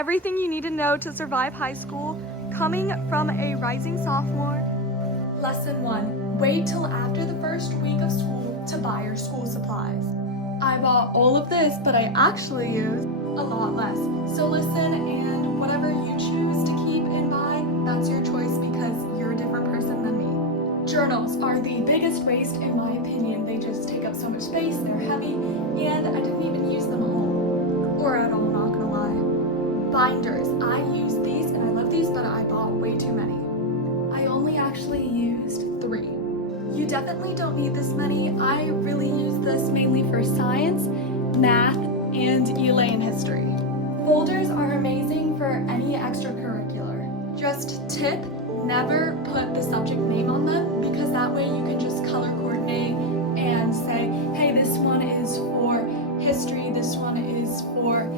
Everything you need to know to survive high school, coming from a rising sophomore. Lesson 1. Wait till after the first week of school to buy your school supplies. I bought all of this, but I actually used a lot less. So listen, and whatever you choose to keep and buy, that's your choice because you're a different person than me. Journals are the biggest waste in my opinion. They just take up so much space, they're heavy, and I didn't even use them all. Or at all, not gonna lie. Binders, I use these and I love these, but I bought way too many. I only actually used 3. You definitely don't need this many. I really use this mainly for science, math, and ELA and history. Folders are amazing for any extracurricular. Just tip, never put the subject name on them because that way you can just color coordinate and say, hey, this one is for history, this one is for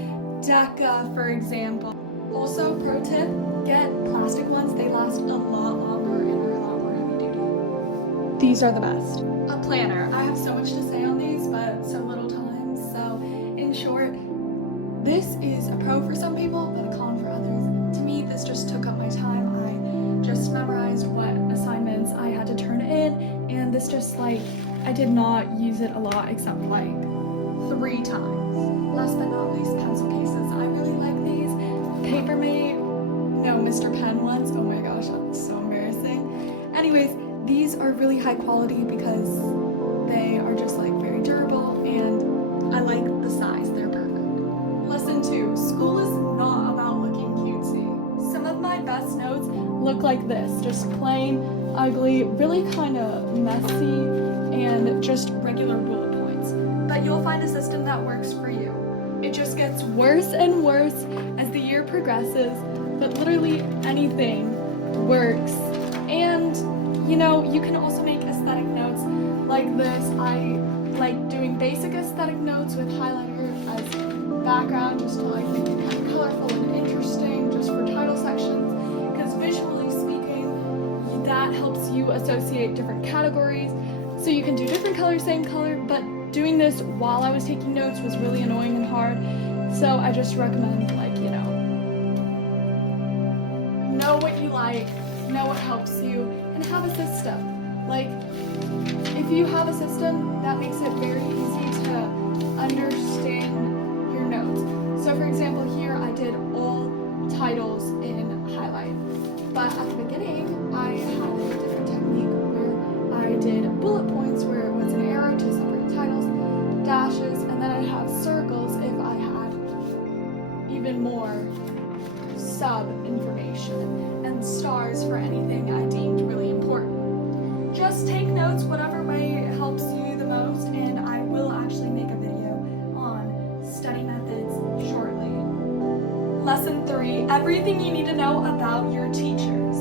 DECA, for example. Also, pro tip, get plastic ones. They last a lot longer and are a lot more heavy duty. These are the best. A planner. I have so much to say on these, but so little time. So, in short, this is a pro for some people, but a con for others. To me, this just took up my time. I just memorized what assignments I had to turn in, and this just I did not use it a lot except 3 times. Last but not least, pencil cases. I really like these. Papermate, no, Mr. Pen ones. Oh my gosh, that's so embarrassing. Anyways, these are really high quality because they are just very durable, and I like the size. They're perfect. Lesson 2. School is not about looking cutesy. Some of my best notes look like this, just plain, ugly, really kind of messy, and just regular bullet points. But you'll find a system that works for you. It just gets worse and worse as the year progresses, but literally anything works. And, you can also make aesthetic notes like this. I like doing basic aesthetic notes with highlighter as background just to make it kind of colorful and interesting just for title sections, because visually speaking, that helps you associate different categories. So you can do different colors, same color, but doing this while I was taking notes was really annoying and hard, so I just recommend, know what you like, know what helps you, and have a system. If you have a system, that makes it very easy to understand your notes. So for example, here I did all titles in highlight, but at the beginning, I had a different technique where I did bullet points where it was an arrow to separate titles, dashes, and then I'd have circles if I had even more sub information, and stars for anything I deemed really important. Just take notes whatever way helps you the most, and I will actually make a video on study methods shortly. Lesson 3. Everything you need to know about your teachers.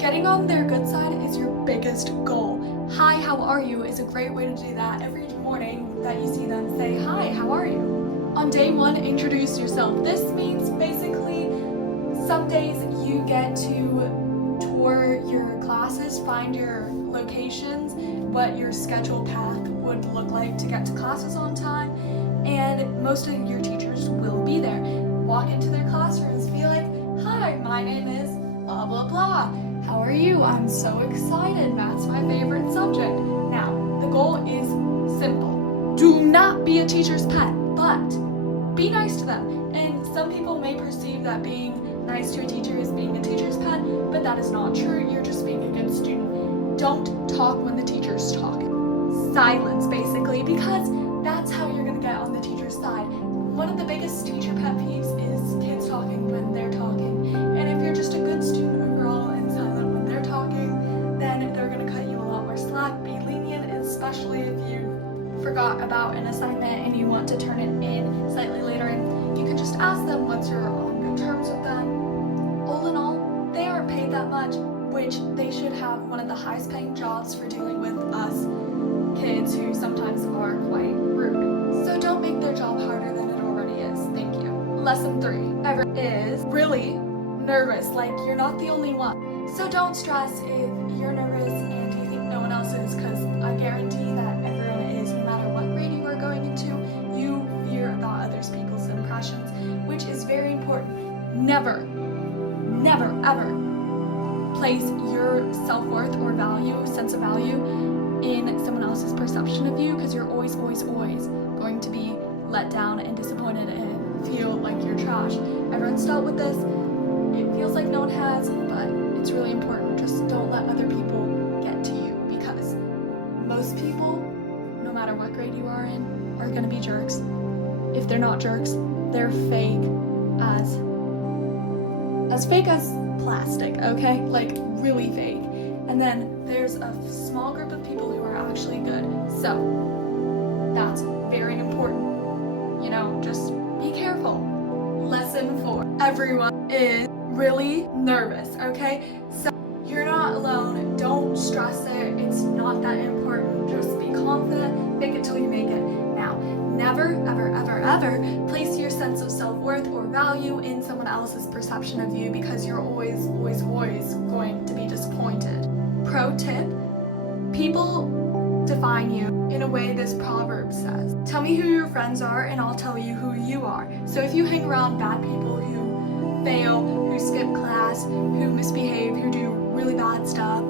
Getting on their good side is your biggest goal. Hi, how are you is a great way to do that. Every morning that you see them, say, hi, how are you? On day 1, introduce yourself. This means basically some days you get to tour your classes, find your locations, what your scheduled path would look like to get to classes on time, and most of your teachers will be there. Walk into their classrooms, be like, hi, my name is blah, blah, blah. How are you? I'm so excited. Math's my favorite subject. Now, the goal is simple. Do not be a teacher's pet, but be nice to them. And some people may perceive that being nice to a teacher is being a teacher's pet, but that is not true. You're just being a good student. Don't talk when the teacher's talking. Silence, basically, because that's how you're going to get on the teacher's side. One of the biggest teacher pet peeves is kids talking when they're talking. And if you're just a good student overall and silent when they're talking, then they're going to cut you a lot more slack. Be lenient, especially if you forgot about an assignment and you want to turn it in slightly later, and you can just ask them once you're on good terms with them. All in all, they aren't paid that much, which they should have one of the highest paying jobs for dealing with us kids who sometimes are quite rude. So don't make their job harder than it already is. Thank you. Lesson 3 is really nervous. You're not the only one. So don't stress if you're nervous and you think no one else is, because I guarantee that everyone is, no matter what grade you are going into. You fear about other people's impressions, which is very important. never, never, ever place your self-worth or value, sense of value in someone else's perception of you, because you're always, always, always going to be let down and disappointed and feel like you're trash. Everyone's dealt with this. It feels like no one has, but it's really important. Just don't let other people get to you, because most people, no matter what grade you are in, are gonna be jerks. If they're not jerks, they're fake as plastic, okay? Like really fake. And then there's a small group of people who are actually good. So that's very important. You know, just be careful. Lesson 4. Everyone is really nervous, okay? So you're not alone. Don't stress it. It's not that important. Just be confident. Fake it till you make it. Now, never, ever, ever, ever place your sense of self-worth or value in someone else's perception of you, because you're always, always, always going to be disappointed. Pro tip: people define you in a way this proverb says. Tell me who your friends are and I'll tell you who you are. So if you hang around bad people who fail, who skip class, who misbehave, who do really bad stuff,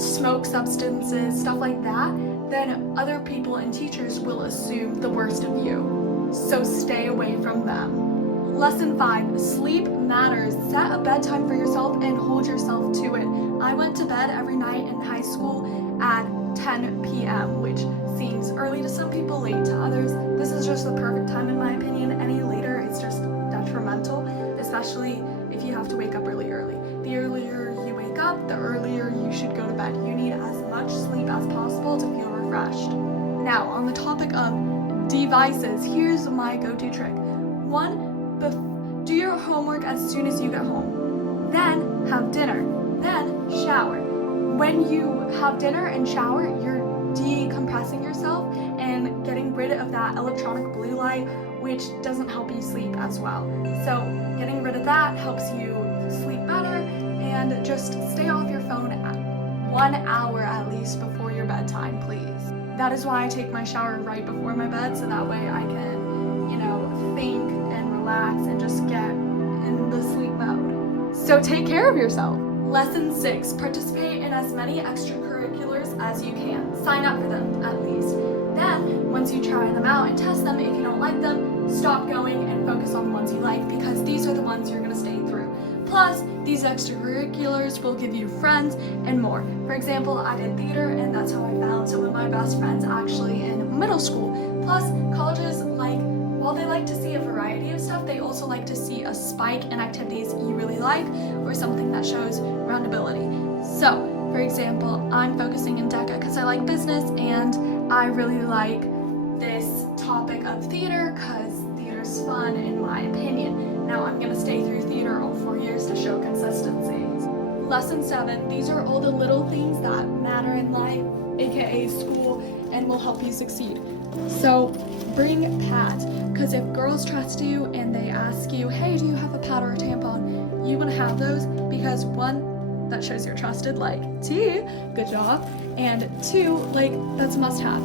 smoke substances, stuff like that, then other people and teachers will assume the worst of you. So stay away from them. Lesson 5, sleep matters. Set a bedtime for yourself and hold yourself to it. I went to bed every night in high school at 10 p.m., which seems early to some people, late to others. This is just the perfect time in my opinion. Any later is just detrimental, especially if you have to wake up really early. The earlier you wake up, the earlier you should go to bed. You need as much sleep as possible to feel refreshed. Now, on the topic of devices, here's my go-to trick. 1, do your homework as soon as you get home. Then have dinner. Then shower. When you have dinner and shower, you're decompressing yourself and getting rid of that electronic blue light, which doesn't help you sleep as well. So getting rid of that helps you sleep better, and just stay off your phone 1 hour at least before your bedtime, please. That is why I take my shower right before my bed, so that way I can, think and relax and just get in the sleep mode. So take care of yourself. Lesson 6, participate in as many extracurriculars as you can. Sign up for them, at least. Then, once you try them out and test them, if you don't like them, stop going and focus on the ones you like, because these are the ones you're going to stay through. Plus, these extracurriculars will give you friends and more. For example, I did theater, and that's how I found some of my best friends actually in middle school. Plus, colleges, while they like to see a variety of stuff, they also like to see a spike in activities you really like, or something that shows roundability. So, for example, I'm focusing in DECA because I like business, and I really like this topic of theater because theater's fun in my opinion. Now I'm going to stay through theater all 4 years to show consistency. Lesson 7, these are all the little things that matter in life, aka school, and will help you succeed. So bring pads, because if girls trust you and they ask you, hey, do you have a pad or a tampon, you want to have those, because 1, that shows you're trusted, T, good job, and 2, that's a must-have.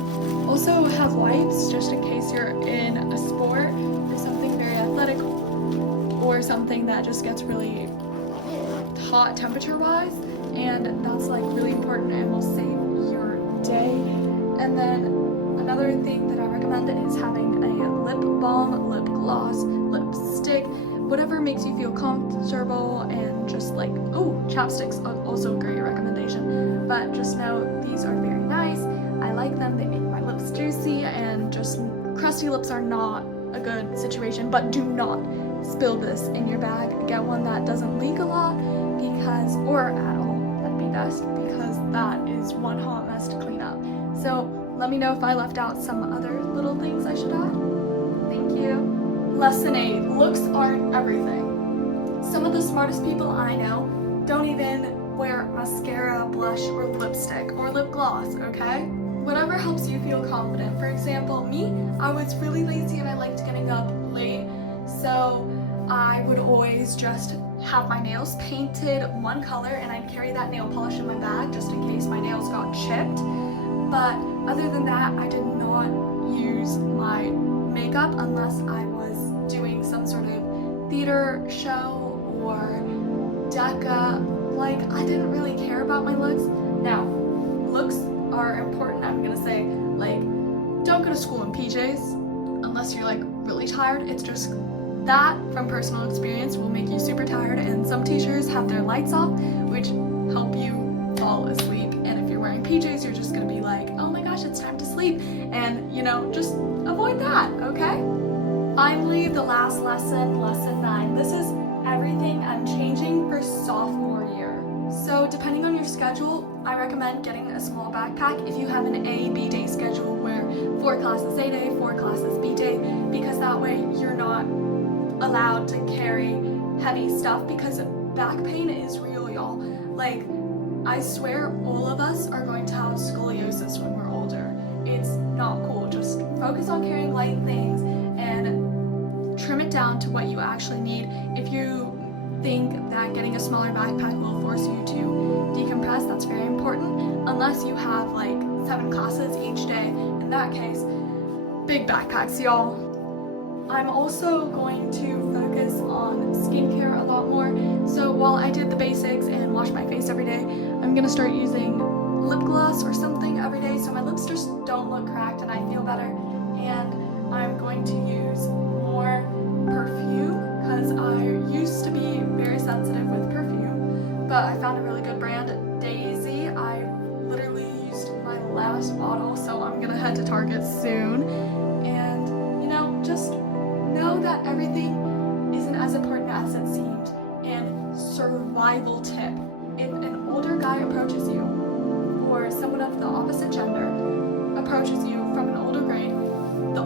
Also have wipes, just in case you're in a sport or something very athletic, or something that just gets really hot temperature-wise, and that's really important and will save your day. And then another thing that I recommend is having a lip balm, lip gloss, lipstick, whatever makes you feel comfortable, and just chapsticks are also a great recommendation. But just know these are very nice. I like them. They make my lips juicy, and just crusty lips are not a good situation, but do not spill this in your bag. Get one that doesn't leak a lot, or at all, that'd be best, because that is one hot mess to clean up. So let me know if I left out some other little things I should add. Thank you. Lesson 8, looks aren't everything. Some of the smartest people I know don't even wear mascara, blush, or lipstick, or lip gloss, okay? Whatever helps you feel confident. For example, me, I was really lazy and I liked getting up late, so I would always just have my nails painted one color, and I'd carry that nail polish in my bag just in case my nails got chipped. But other than that, I did not use my makeup unless I was doing some sort of theater show or DECA, like, I didn't really care about my looks. Now, looks are important. I'm gonna say, like, don't go to school in PJs unless you're like really tired. It's just that, from personal experience, will make you super tired, and some teachers have their lights off, which help you fall asleep. And if you're wearing PJs, you're just gonna be like, oh my gosh, it's time to sleep. And just avoid that, okay? Finally, the last lesson, lesson 9. This is everything I'm changing for sophomore year. So depending on your schedule, I recommend getting a small backpack if you have an A-B day schedule where 4 classes A day, 4 classes B day, because that way you're not allowed to carry heavy stuff, because back pain is real, y'all. Like, I swear all of us are going to have scoliosis when we're older. It's not cool. Just focus on carrying light things and trim it down to what you actually need. If you think that getting a smaller backpack will force you to decompress, that's very important, unless you have like 7 classes each day. In that case, big backpacks, y'all. I'm also going to focus on skincare a lot more. So while I did the basics and wash my face every day, I'm gonna start using lip gloss or something every day so my lips just don't look cracked and I feel better. And I'm going to use more perfume because I used to be very sensitive with perfume, but I found a really good brand, Daisy. I literally used my last bottle, so I'm gonna head to Target soon. And just know that everything isn't as important as it seemed. And survival tip: if an older guy approaches you, or someone of the opposite gender approaches you from an older grade, the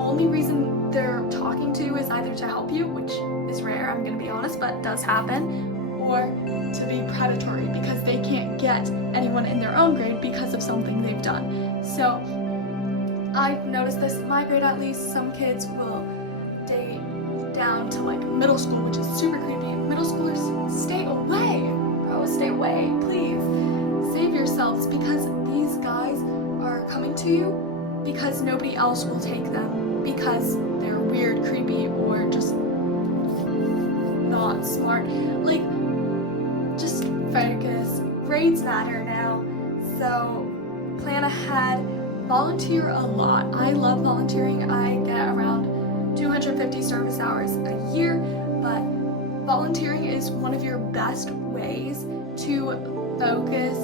only reason they're talking to you is either to help you, which is rare, I'm gonna be honest, but does happen, or to be predatory because they can't get anyone in their own grade because of something they've done. So I've noticed this in my grade at least. Some kids will date down to like middle school, which is super creepy. Middle schoolers, stay away. Bro, stay away, please. Save yourselves, because these guys are coming to you because nobody else will take them because they're weird, creepy, or just not smart. Like, just focus. Grades matter now, so plan ahead. Volunteer a lot. I love volunteering. I get around 250 service hours a year, but volunteering is one of your best ways to focus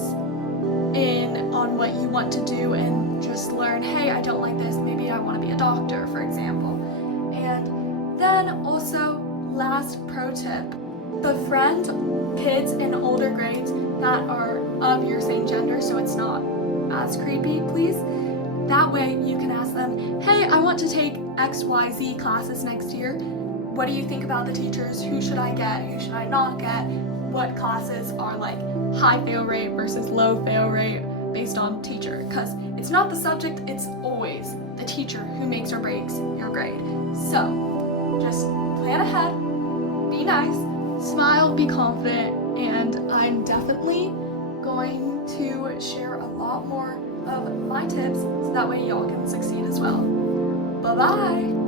in on what you want to do and just learn, hey, I don't like this, maybe I want to be a doctor, for example. And then also, last pro tip, befriend kids in older grades that are of your same gender, so it's not as creepy, please. That way you can ask them, hey, I want to take XYZ classes next year. What do you think about the teachers? Who should I get? Who should I not get? What classes are like high fail rate versus low fail rate based on teacher? Because it's not the subject, it's always the teacher who makes or breaks your grade. So just plan ahead, be nice, smile, be confident, and I'm definitely going to share a lot more of my tips so that way y'all can succeed as well. Bye-bye!